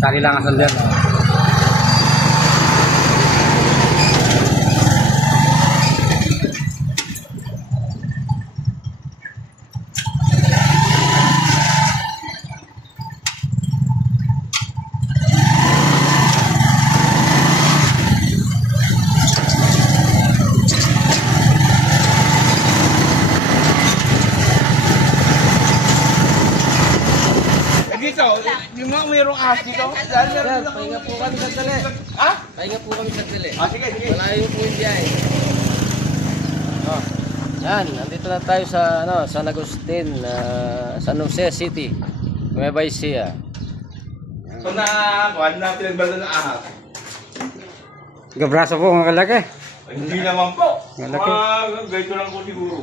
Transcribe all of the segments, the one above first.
Cari lang asal dia. Yung mga mayroong ahas dito. Pahinga po kami sandali. Ha? Pahinga po kami sandali. Sige, sige. Malayo po yung biyahe. Oh. Yan, nandito na tayo sa San Agustin, San Jose City, Nueva Ecija. So na pinagbalda ng ahas. Gabraso po mga kalaki. Hindi naman po. Malaki. Ganito lang po siguro.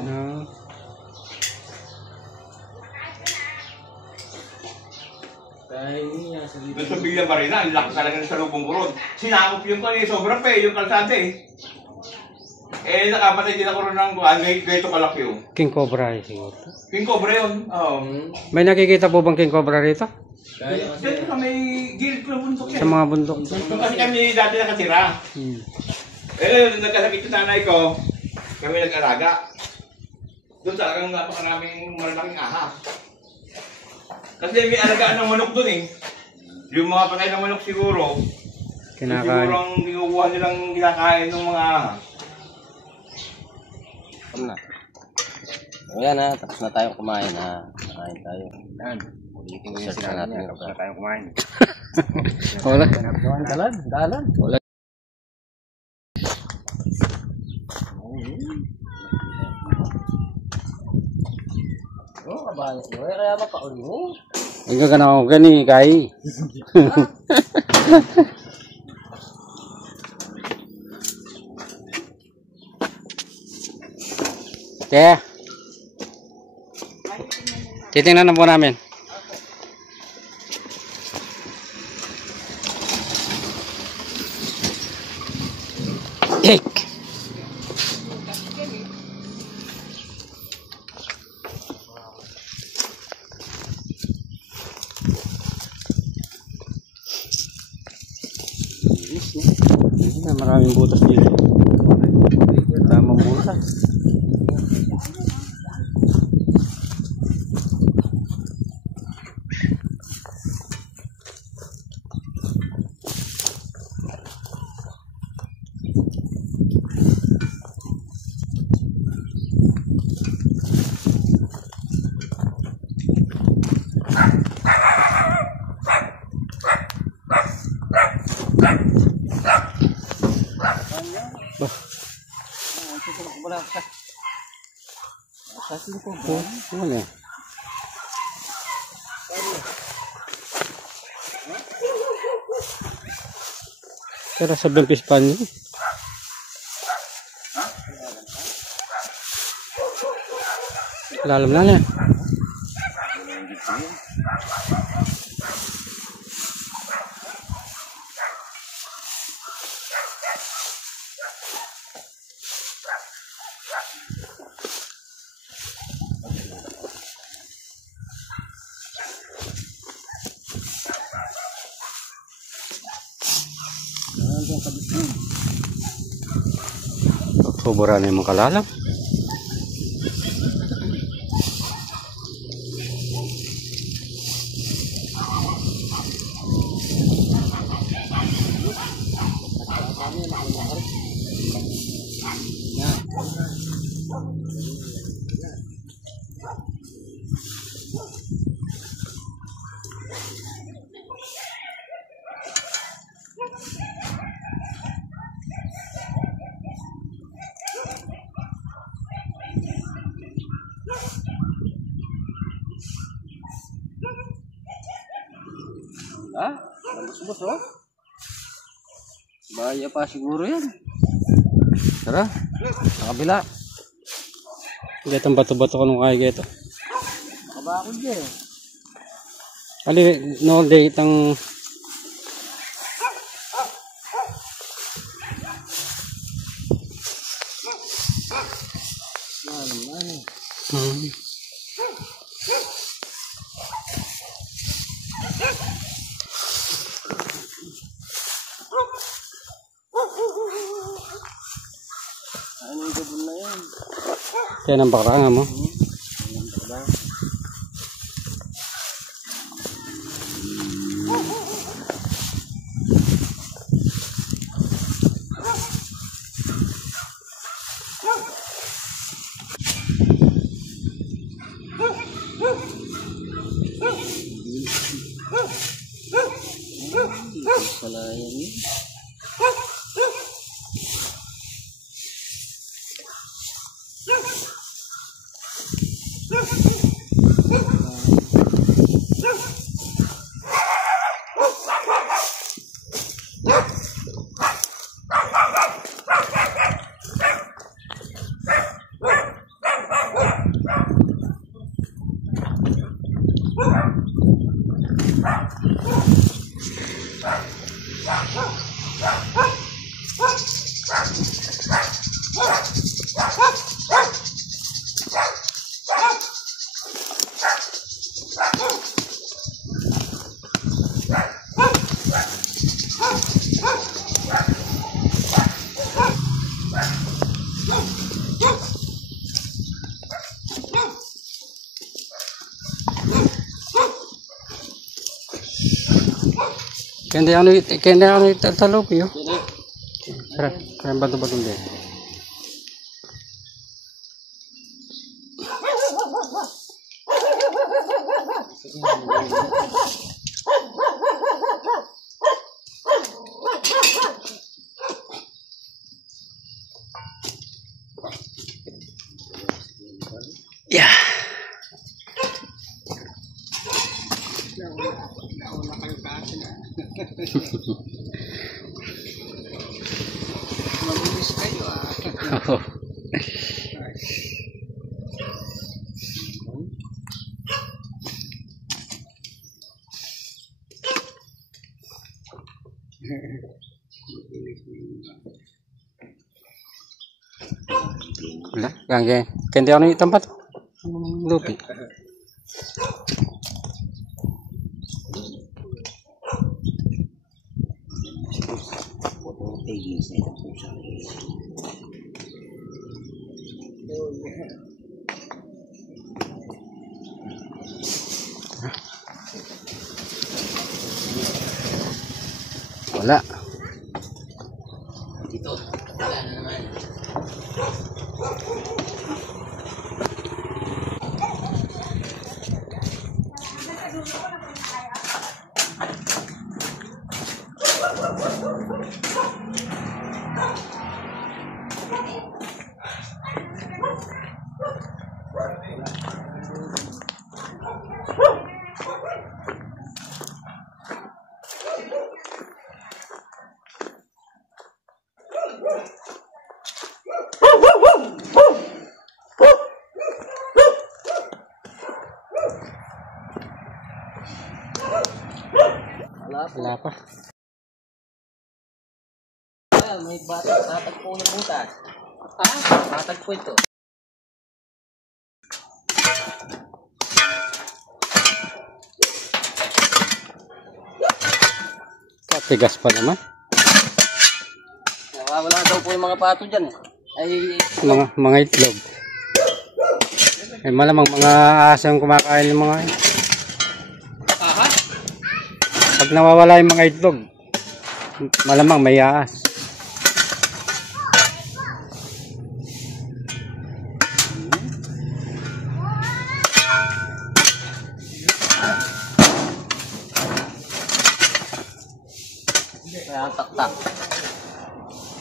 Gusto bigyan pa rin na, ang laki talaga ng salubong ko ron. Sinakop yung kan eh, sobrang pe, yung kalsada eh. Nakapatay din ako ron ng ganito kalaki yun. King Cobra siguro. King Cobra yun. May nakikita po bang King Cobra rito? Dito sa may gilid ko ng bundok yan. Sa mga bundok. Kasi kami dati nakatira. Nagkasakit yung nanay ko, kami nag-alaga. Doon talagang napakaraming malalaking ahas. Kasi may alagaan ng manok doon eh. Yung mga patay ng manok siguro, Kinakain. siguro ang ginukuha nilang kinakain ng mga ahas. Na. So yan ha, tapos na tayong kumain ha. Nakain tayo. Yan. Ulitin mo yung sinabi niya, tapos na tayong kumain. Wala. Dalan. Wala. Oh, kabaya. Kaya makauli mo. Ang gagana ko gani, Kai. Kaya. Titingnan na po namin. Ek. Maraming butas dito. Tamang butas. Mana? Kira sa bempispan niyo. Lalam na niya. Sobrang yung mga kalalam. Ah, lambos-bos oh. Bahaya pa siguro yan. Tara, sa kabila. Gatang bato-bato ko nung kaya ito. Makabakod dyan eh. Ali, no day itang... Ano yung gabon na yan? Kaya ng bakranga mo. Palayan yun. Kaya ano itatalo ko yun. Kaya bato-bato din. Yeah. Mabilis kayo ah. Wala. Kaya hindi ako nang itampat. Lupi. Wala. Dito. Wala na naman. Wala pa. May bata, tatagpo ng butas. Tatagpo ito. Katigas pa naman. Nawawala daw po yung mga pato dyan. Ay, Mga itlog. Eh, malamang mga asang kumakain ng mga pag nawawala yung mga itlog, malamang may aas. kaya ang taktak.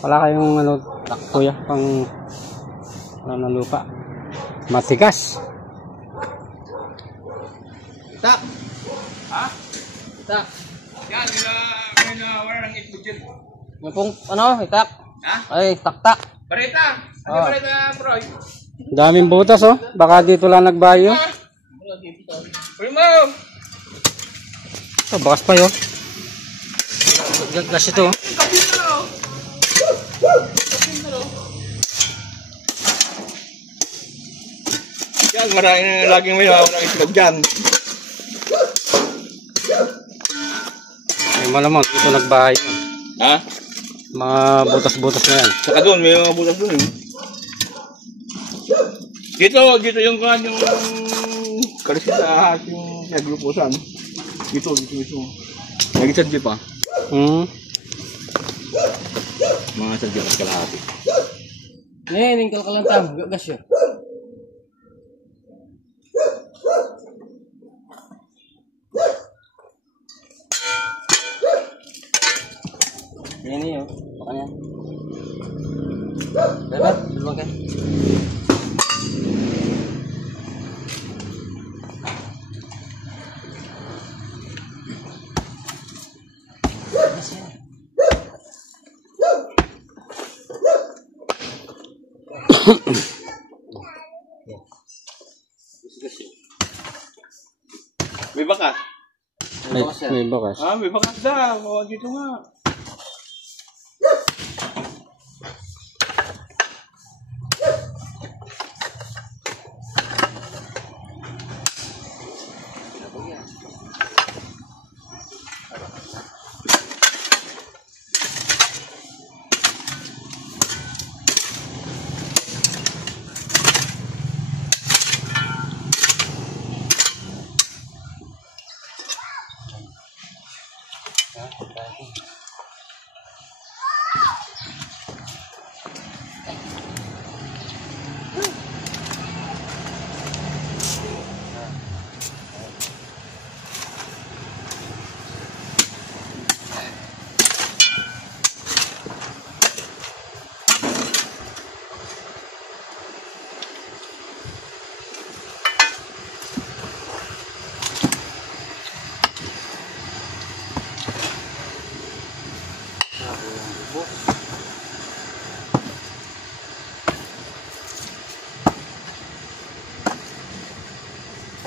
Wala kayong ano, kuya, pang ano, lupa. Matigas. Tak! Ha? Tak! Yan, may nawawala ng itlog dyan. Yung pong, ano, itak. Ha? Ay, taktak. Barita! Ano Ah. barita, Proy? Daming butas oh. Baka dito lang nagbayo. Primo! Ito, bakas pa yun. Gas ito oh. Yan, maraming laging may maraming itlog dyan. Ay, malamang ito nagbahay. Ha? Mga butas-butas na yan. Saka doon, may mga butas doon eh. Dito yung kalisit sa ahas, yung naglupusan. Dito mismo. Nag-sadya pa. Mga sadya at kalahati. Ningkal ka lang tam, gagas yun. Yan yun, baka niya. Diba? Duluan ka. May bakas. May bakas. Ah, may bakas daw. O, dito nga.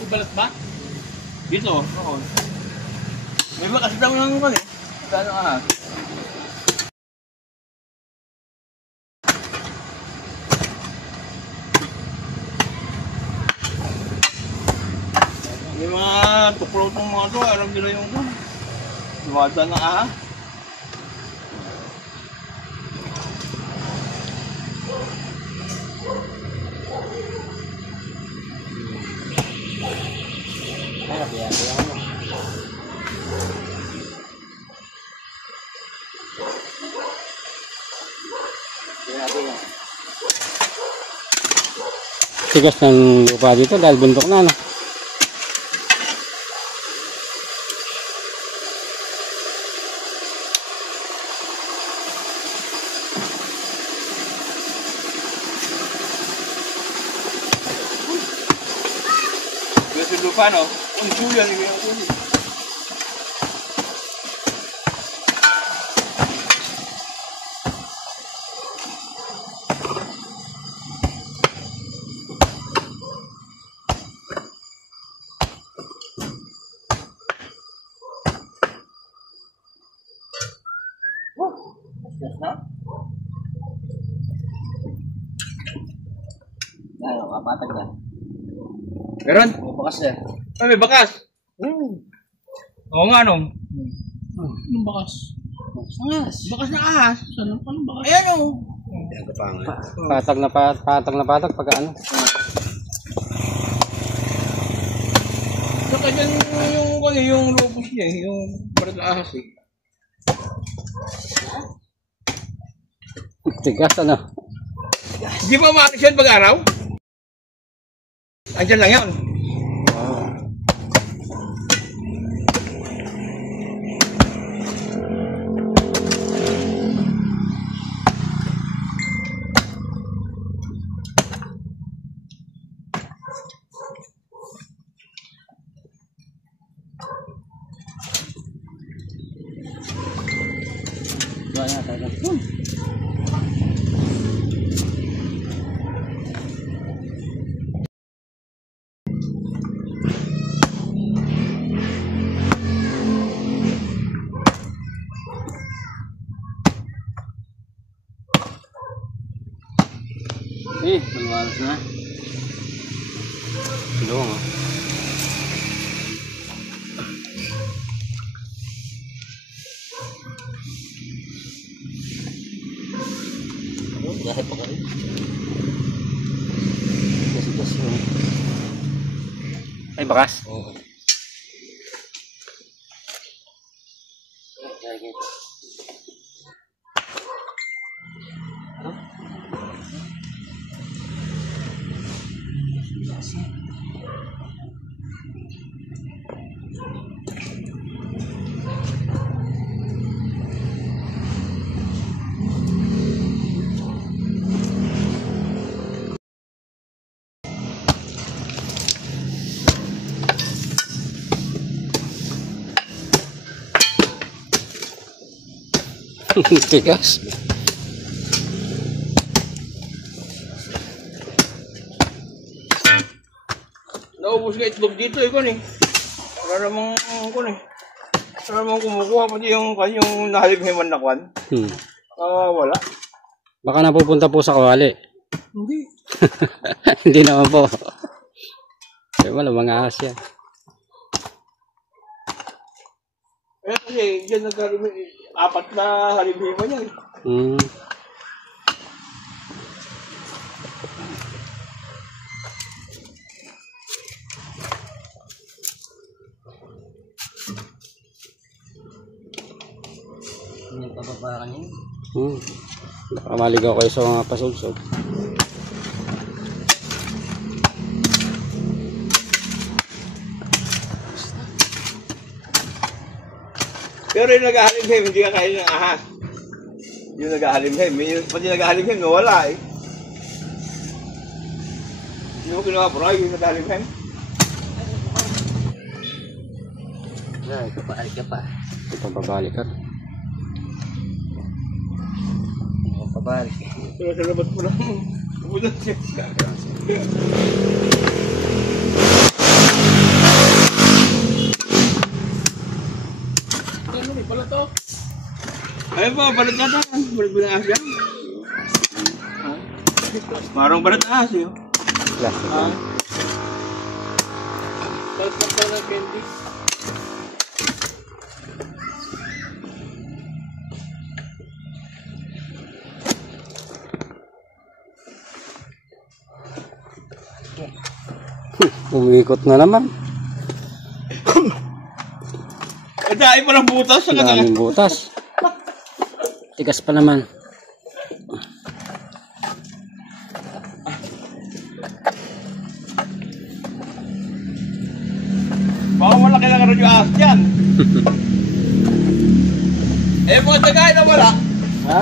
Balat ba? Dito, noon. May bakas daw ng ano eh. Kano ahas? May mga tuklaw ng mga to, alam nila yung ito. Lumada ng ahas. Tigas ng lupa dito dahil bundok na, no? Yung lupa, no? Ang suyo, yung suyo. Ano, kapatag na. Meron? May bakas yan. Ah, may bakas. Oo nga, no? Anong bakas? Bakas. Bakas na ahas. Saan pa ng bakas? Ayan, o. Patag na patag pag ano. Saka dyan yung lupus niya, yung barat na ahas eh. Tigas, ano? Di ba maalis yan pag-araw? Andyan lang yan. Doon na tayo. Maliwalas na. Silong ah. Dahil pa ka rin. Gas yun. Ay, bakas. Oo. Tigas. Naubos nga itlog dito eh, kun eh. Wala namang kun eh. Wala namang kumukuha pati yung nahalibhiman na kwan. Wala. Baka napupunta po sa kawali. Hindi. Hindi naman po. Eh, wala mga ahas yan. Eh kasi dyan apat na halibhiman yan. Yung pababakan yun. Baka maligaw kayo sa mga pasulsog. Pero yung nag-ahalimhim, hindi ka kain ng ahas. Yung nag-ahalimhim, pati nag-ahalimhim, nawala eh. Hindi mo kinuha bro, yung nag-ahalimhim. Ay, papalik ka pa. Pababalik ka. Pabalik. Pero sa labas mo lang, pupunta siya. Ano pala to? Ay po, balat na tayo. Balat ba na ahas yan? Marong balat na ahas yun. Plastic. Balat na tayo ng candy. Umikot na naman. Dahil pa ng butas sa kanila. Daming butas. Tigas pa naman. Baka malaki lang rin yung ahas dyan. Eh, mga daga ay nawala. Ha?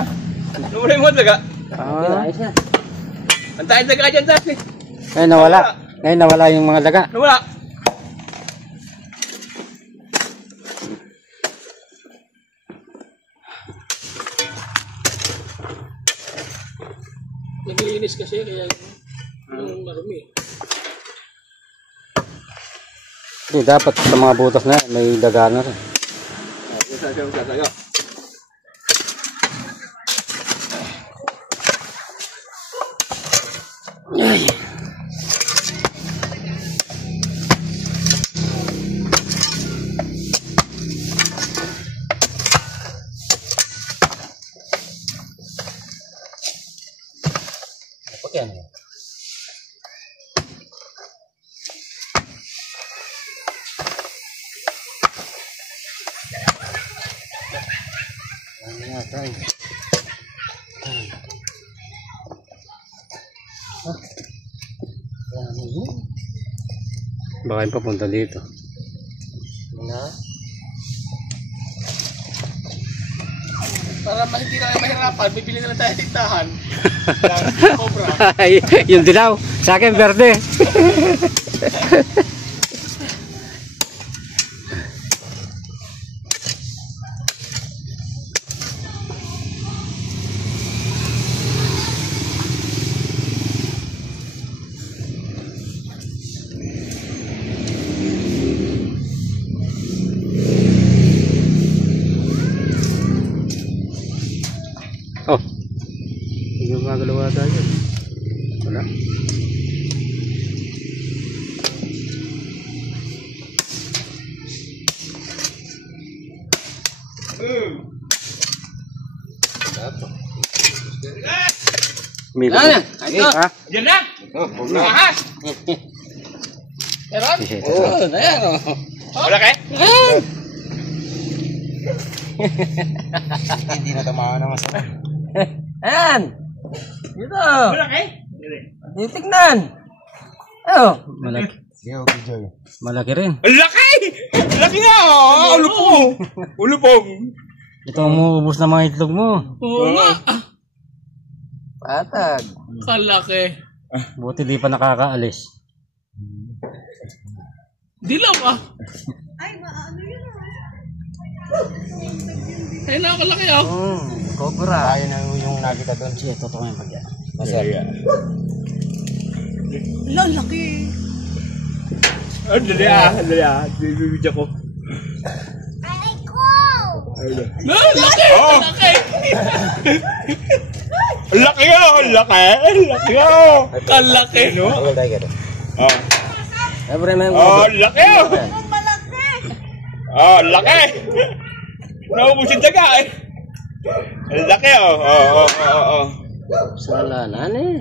Nawala yung mga daga. Ayos na. Ang tayo daga dyan dati. Ngayon nawala. Ngayon nawala yung mga daga. Nawala. Naglilinis kasi kaya yung marumi. Dapat sa mga butas na yan, may daga na rin. Sasayo. Ay. Yan. Ano nga tayo? Baka yung papunta dito. Na? Para hindi na kayo mahirapan, bibili na lang tayo tindahan. Cobra. Yung dilaw. Sa akin, verde. Oh. Hindi magagawa tayo. Wala. Amigo. Ano? Ha? Diyan na! Ahas! Meron? Oo, ayan o. Wala kayo? Hindi na tamahan ng masama. Ayan! Dito! Wala kayo? Titignan! Oh! Malaki. Malaki rin. Ang laki! Ang laki nga! Oh, ulupong! Ulupong! Ito ang umuubos ng mga itlog mo. Oo nga. Patag. Kalaki. Buti di pa nakakaalis. Dilaw ah. Ay, nakalaki ah. Cobra. Ayun na yung nakita doon. Sige, totoo yung pagyan. Lalaki. Ah, dali ah. Dali ah. Bibidya ko. Lalaki! Oh. Lalaki! Ang laki nga! Ang laki! Ang laki nga! Kalaki. No? Oh. Siyempre may Oh, ang laki! Oh, ang laki! Naubos yung daga eh. Ang laki oh. Oh. Sala na eh.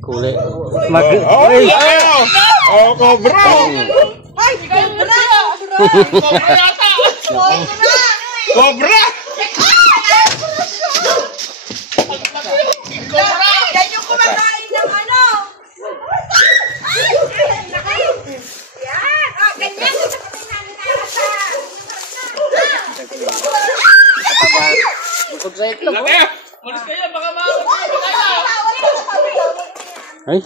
Kulay. Oh, ang laki oh! Oh, cobra! Cobra yata. Cobra! Cobra! Yan yung kumakain ng ano. Yan. O, ganyan. Kapatid namin nakakasa. Busog sa itlog. Laki! Malis kayo, baka makakapagod kayo. Ay?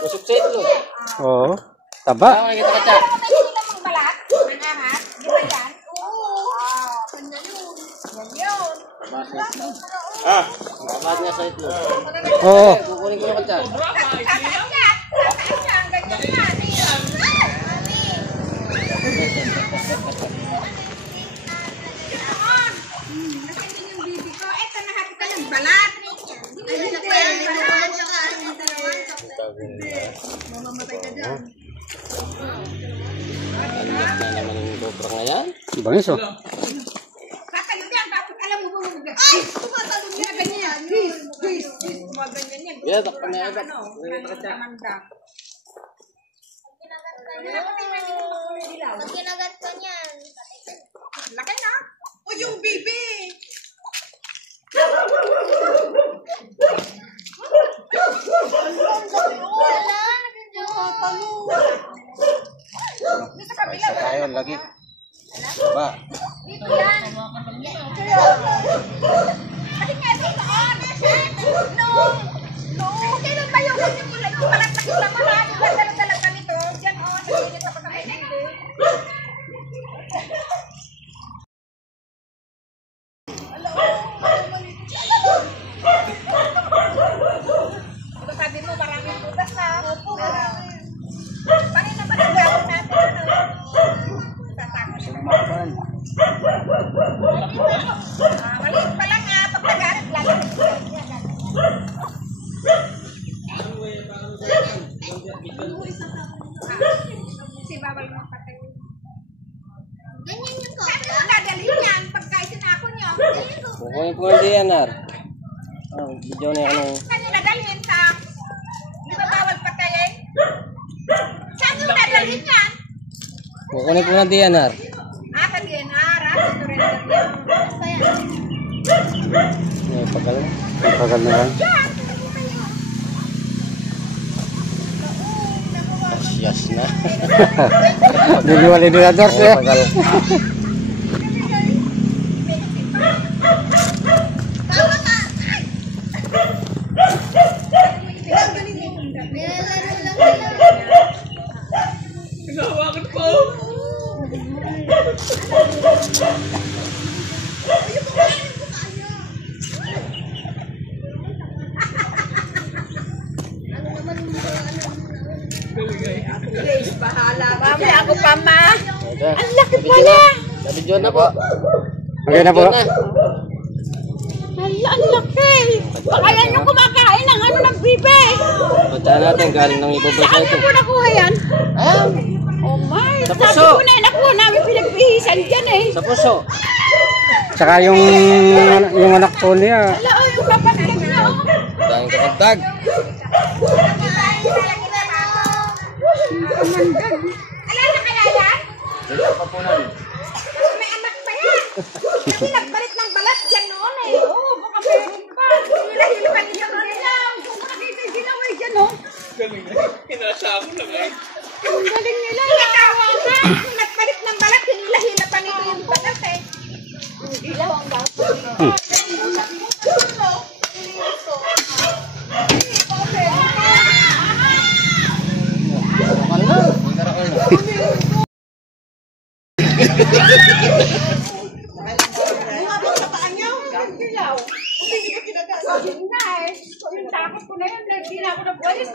Busog sa itlog. Oo. Taba. Nakikita ka siya. Kapatid nila mong balat. Ang angat. Di ba yan? Oo. Kanya yun. Yan yun. Ah! Kapag niya sa itlog. Oo. Kukunin ko naman siya. Cobra, kahit Tataas niya. yan. Tataas yan. Ganyan yan. Nasaan yung bibi ko? Eto, nahati ka ng balat. Ay, hindi pa yan. Balat. Mamamatay ka dyan. Anak na naman yung cobra ngayon. Bangis oh. Tatalon yan. Tapos alam mo ba? Ay! Tumatalon yan. Ganyan yan. Please. Gumaganyan yan. Yeah, takpan na agad. Nakikita ka siya. Pag kinagat ko niyan. Laki na. O yung bibi. Wala, Doon sa kabila. Tayo lagi. Ba. dito yan. Bakit nga ito noon? No. Kailan ba yung ganyan mo lang? Yung balat na kita marami. Dala-dala ka nito. Diyan o. Naginit pa sa may bibi. Diba sabi mo maraming butas na? Opo, marami. Paano naman ang gawin natin? Tatakot siya. Maliit pa lang nga. Pag nag-aaral, lalaki ko niya. Si bawal mo patay. Ganyan yung Sabi cobra. mo dadalhin yan pagka isinako niyo. Kukunin po hindi yan, Ar. Video na yan. Kanina dalhin sa... Di ba bawal patayin? Saan yung dadalhin yan? Kukunin po ng DNR. Sa DNR, surrender yan. May pagal na. Tagal na yan. Yan, nakikita niyo. Yes na. Liliwalay nila Dors eh. Pagal. Tama ka. Nilalaro lang nila. Hinahawakan ko. Mami, ako pa ma. Ang laki pala. Nabidyo na po. Okay na po. Ang laki. Baka yan yung kumakain ng ano ng bibe. Puntahan natin, galing ng ibabay sa ito. Saan mo nakuha yan? Ayan, Oh my. Sa Sabi puso. ko na nakuha namin pinagbihisan dyan eh. sa puso. Tsaka yung anak po niya. Wala o yung kapatid niya. Ang kapagtag. Ala na kaya yan? May anak pa yan. Kasi nagbalit ng balat dyan noon eh. Oo, baka meron pa. Hila-hila pa nila nila. Kung makakita yung ginaway dyan, no? Galing na. Kinasama na nga. Ang galing nila. Nakawa nga. Kung nagbalit ng balat, hinila-hila pa nito yung balat eh. Ang ilaw ang gawin. Yung takot ko na yun, hindi na ako nagwalis.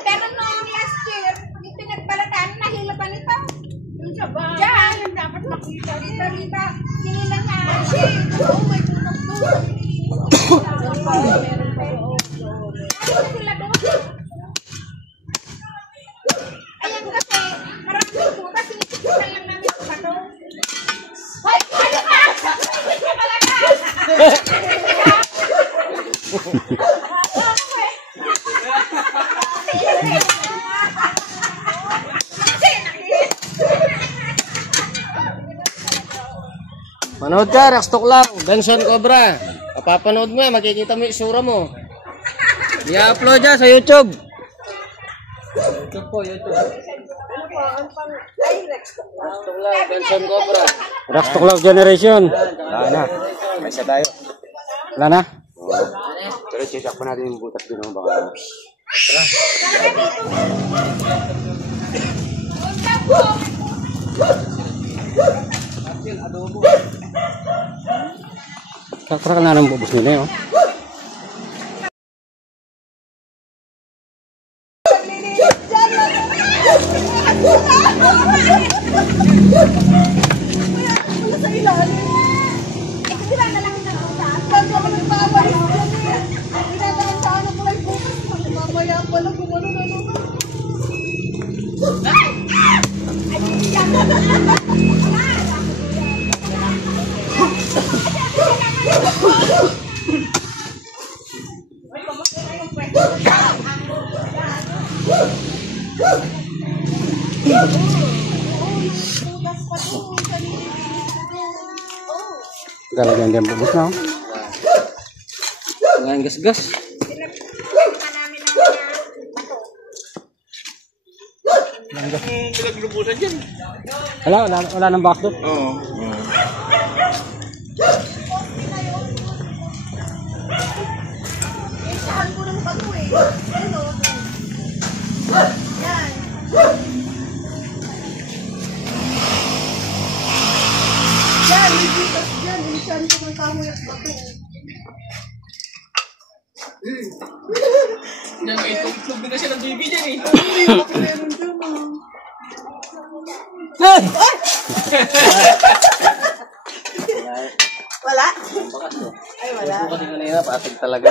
Pero noong last year, yung pinagbalatan, nahila pa nito. Diyan, yung dapat makita. Dito, hinila nga. Oh my God, sila doon. Ayan kasi, maraming butas, sinisiputan lang namin sa pato. Hoy, ano ka? Manood ka, Rockstock lang. Benson Cobra. Kapapanood mo yan, makikita mo yung isura mo. I-upload yan sa YouTube. YouTube po, YouTube. Rockstock lang, Benson Cobra. Rockstock lang generation. Wala na. May isa tayo. Wala na? Pero check pa natin yung butas doon. Baka... Kakra na ng bubos nila yun. Galagyan din bubos na. Ngayon gas-gas. Pinaglubusan dyan. Wala nang backdrop. Oo. Yan, may itlog na siya ng baby dyan eh. Wala? Kasi kanina, patag talaga.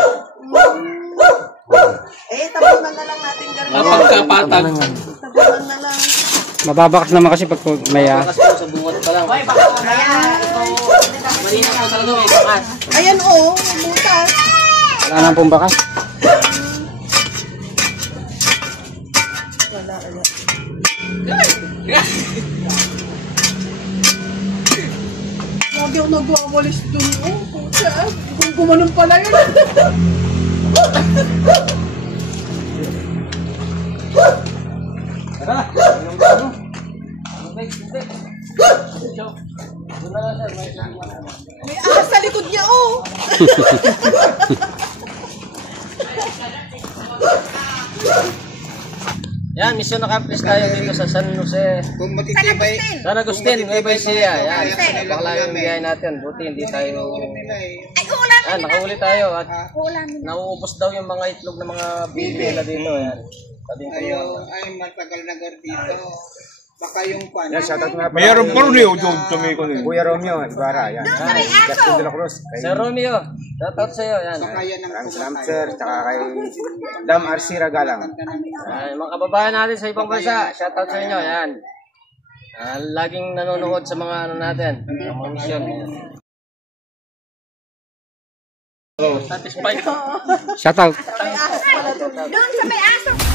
Tabunan na lang natin dyan. Napagkapatag. Tabunan na lang. Mababakas naman kasi pag may Kasi sa bungot pa lang. Marina po talaga may bakas. Ayan o, butas. wala nang pong bakas. Lagi ako nagwawalis dun. Oh, pucha. Kung gumanon pala yun. May ahas sa likod niya, oh. Yan, mission accomplished tayo dito sa San Jose. Kung matitibay, San Agustin, Nueva Ecija. Yan, bakla yung bigay natin. Buti hindi tayo... Ay, ulan. Yan, nakahuli tayo. At Ulan. nauubos daw yung mga itlog ng mga baby nila dito. Yan. Sabi ko ay matagal na dito. Baka yung pan. Yan, shoutout nga pala. Mayroon pa rin yung John Tumiko nun. Kuya Romeo, Ibarra. Yan. Doon sa may Justin aso. de la Cruz. Kay Sir Romeo, shoutout sa'yo. Yan. maraming salamat sir. Tsaka kay Dam Arcira Galang. Yan, mga kababayan natin sa ibang bansa, shoutout sa inyo. Yan. Laging nanonood sa mga ano natin, mga mission. Yan. Satisfied. Shout out. Doon sa may aso.